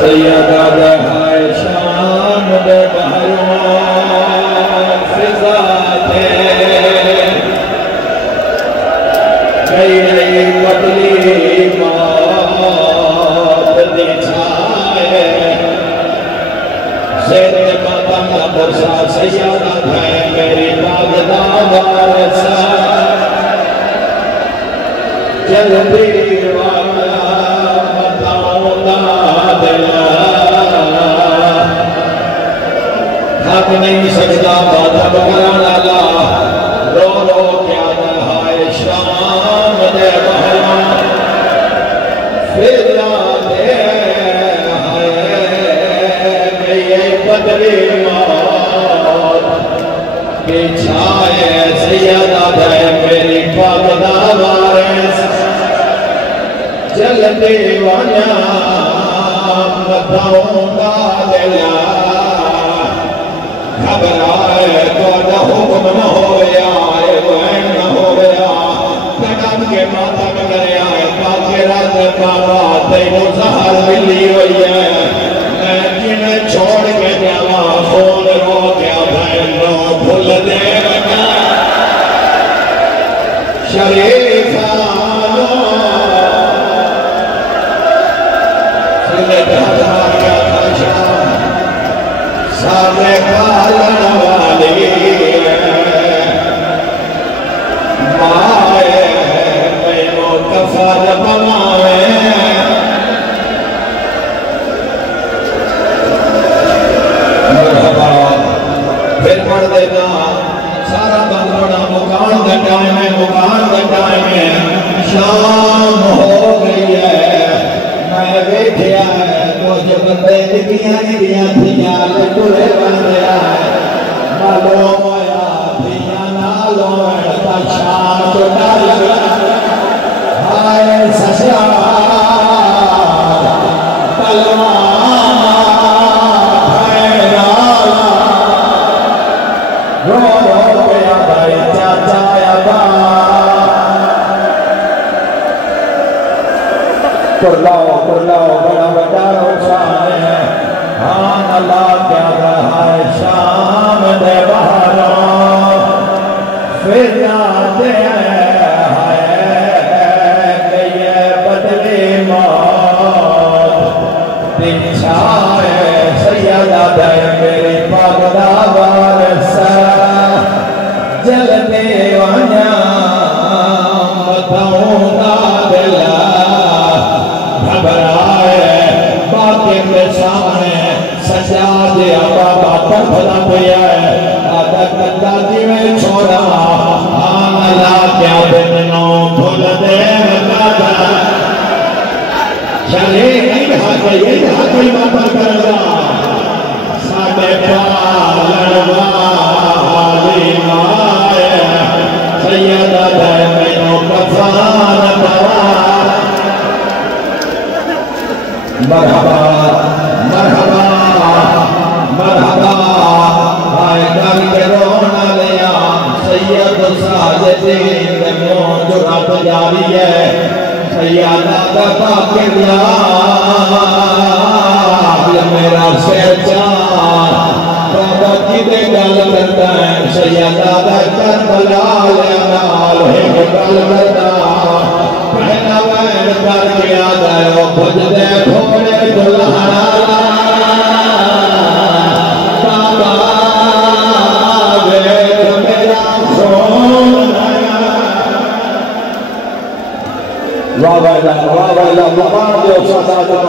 सैयदा दहाए शाम दे बहरों फिजा थे कई नई बदली मौत दी छाए ज़ेर कदम का बुरसा सैयदा है मेरी बागदा वारसा जल्दी वाला बताओ दिला थक नहीं सकता बादब कराना ला रो रो क्या दहाए शाम दे बहरा फिर दे गई बदली मौत बिछाए सैयदा है मेरी बागदा वारस जल्दी वाला बताऊंगा दिला घबराए तो हुक्म न होया वैन न होया कदम के माता में करे आए बाकी रात बाबा तेनू जहर मिली हुई है मैं जिन्हें छोड़ के जावा फोन रो गया बहन रो भूल दे शरीफा सारे पालन वाली माए मैनो कफन बनावे फिर पढ़ देना सारा बंदोड़ा मुकान का टाइम है मुकान का टाइम है शाम हो गई है मैं बैठा है जो बंदे निकिया निकिया थिया ले टुरे बन गया है मालूम होया थिया नालों ता शाम तो डर हाय सजा कलमा रो रो गया भाई चाचा अबा कुर्लाओ बड़ा बड़ा रोशान है हाँ अल्लाह क्या रहा है शाम दे बहरों फिर आते हैं कि ये बदली मौत बिछाए सैयदा दे मेरी बागदा वारसा जल्दी वाया बताऊंगा दिला घबराए बाकी के सामने सजा दिया बाबा पर भला पिया आधा कच्चा जी में छोड़ा आला क्या बिनो भूल दे चले नहीं हाथ कोई माता करेगा साडे पालन वाली माए सैयदा दे मैनू कफन पवा मरहबा मरहबा मरहबा आए कर के रोना लिया सैयद साजिदीन दे मौत रब जारी है सैयदा दा पाकिया मेरा सिर चार बाबा जी दे गल करता है सैयदा दा करबला नाल एक गल करता पहला वैन करके आ गए भजदे घोड़े दुल्हना बाबा वेख मेरा सोना वाह मुकाम दो सादातों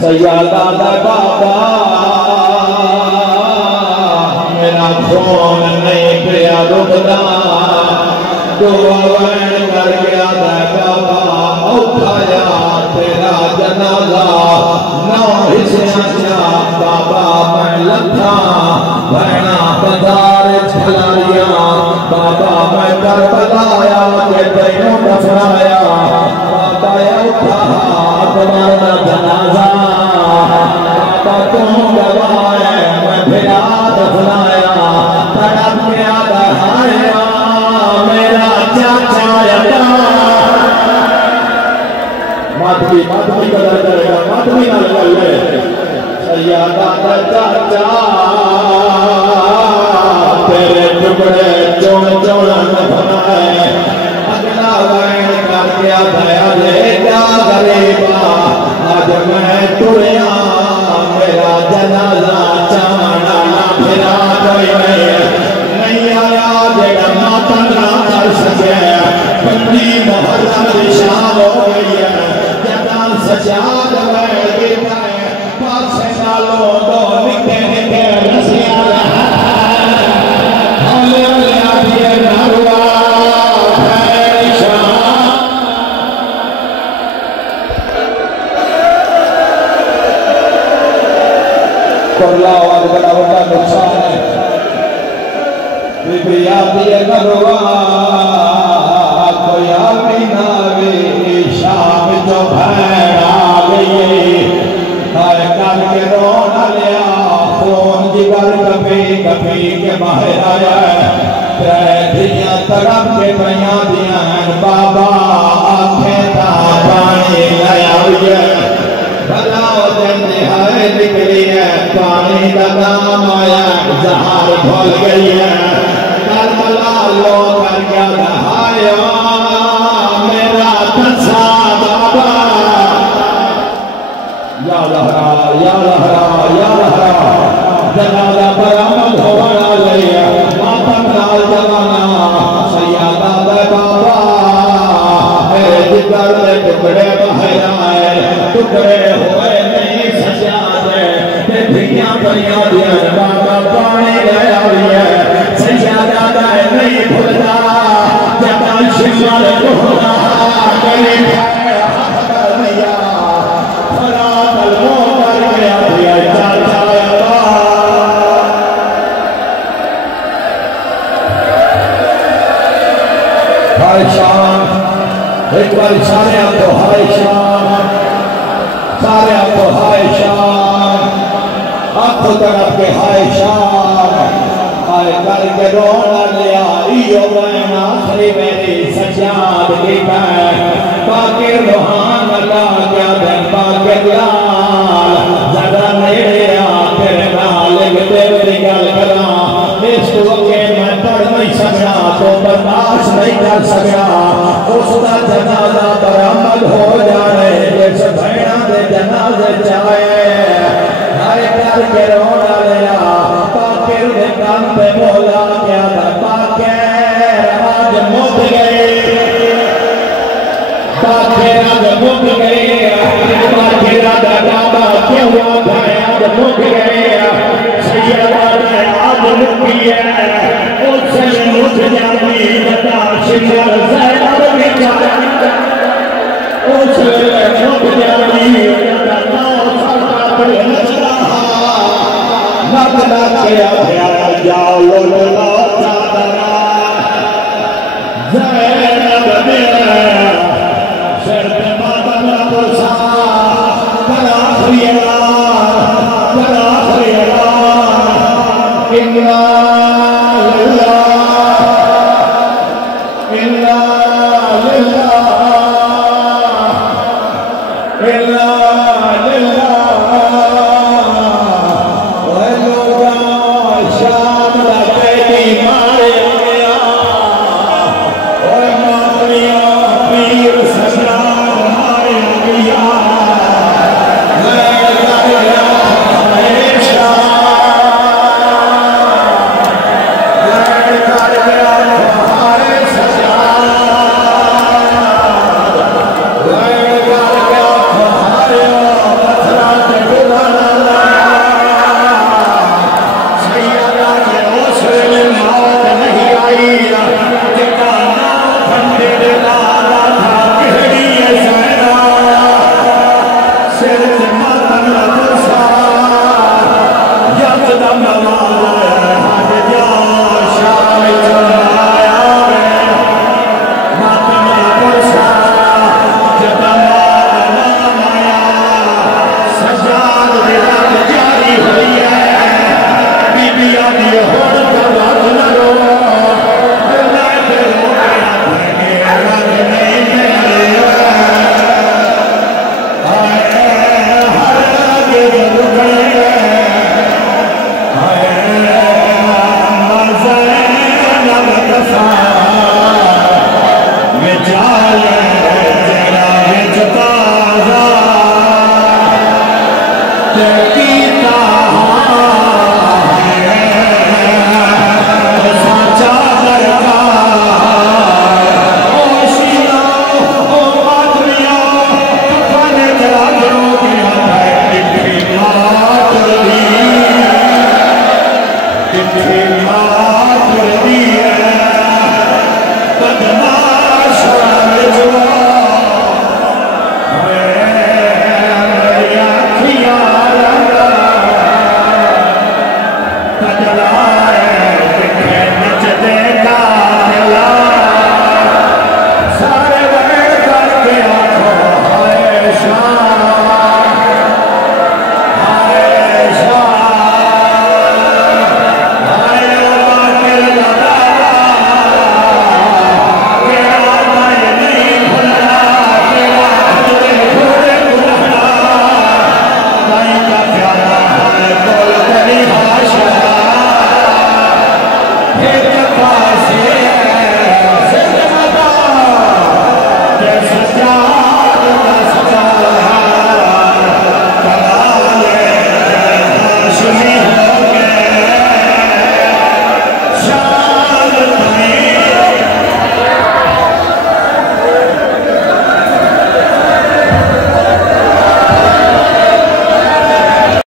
सैयदा दा बाबा मेरा खून नहीं पिया रुकदा दुआ वैन कर गया बाबा उठाया तेरा जनाजा नौ हिस्सा बाबा मैं लथा भैना पधार छलारिया बाबा मैं करबलाया के तेनों दफनाया बाबा उठा तुम्हारा जनाजा बाबा तुम गवाए मैं फिरा दफनाया तड़प गया दहाया मेरा चाचा माधवी कदर करेगा, माधवी ना लगे सैयदा चाचा तेरे टुकड़े चोण चोण बनाए अगला वैन कर दिया दया लेगा गरीबा आज मैं टुरिया मेरा जनाजा चावना फिरा कोई नहीं आया जेड़ा माता ना कर सके बंदी मोहर्रम की शाम हो गई है जदा सजाद बैठ गया है पासे नालों दो निके निके रसिया हौले हौले आदिए नरवा करला आवाज बड़ा बड़ा नुकसान है बीबी आती है नरवा कोई आमी ना वे शाम जो भैर आ गई हाय करके रोना लिया फोन जिगर कभी कभी के बाहर आया धिया तड़प के पैया दिया बाबा आंखें ता पानी लाया हुआ भलाओ दिन दिहाए निकली है पानी का नाम आया जहार भूल गई है करबला लो कर गया दहाया मेरा तसा बाबा या लहरा या लहरा या लहरा जनाजा बरामद होना लिया मातम लाल जवाना सैयदा बाबा मेरे जिगर में टुकड़े बाहर आए टुकड़े हुए नहीं सजादे ते धिया परिया दिया बाबा पानी लाया हुआ है सैयदा नहीं भूलता जब शिमल कोहरा करे भैया फरा तलमो कर गया दिया चाचा हाय शाम एक बार सारे आपको हाय शाम सारे आपको हाय शाम आपको तरफ के हाय शाम हाय करके रोना लिया इयो मैं आखिरी मेरी सजाद की मैं बाकी रूहान अल्लाह क्या दिन बाकी लाल ज़रा नेड़े आकर नाल तेरी गल करा इस वक़्त मैं पढ़ नहीं सकता तो बर्दाश्त नहीं कर सकता उसका जनाजा बरामद हो जाए जिस भैया के जनाजे चाहे हर करके रोना लिया पाकिर ने कान पे बोला क्या था पाकिर आज मुक गए पाकिर आज मुक गए पाकिर आज बाबा क्यों हुआ आज मुक गए सैयदा ने आज मुकी है उससे मुझ जाती बता शिमर ज़ैनब के चाहे उससे मुझ जाती बता सरकार नचरा नचरा के आया जाओ लो चादरा ज़ैनब ने सिर पे मातम पुरसा करा खरिया इन्ना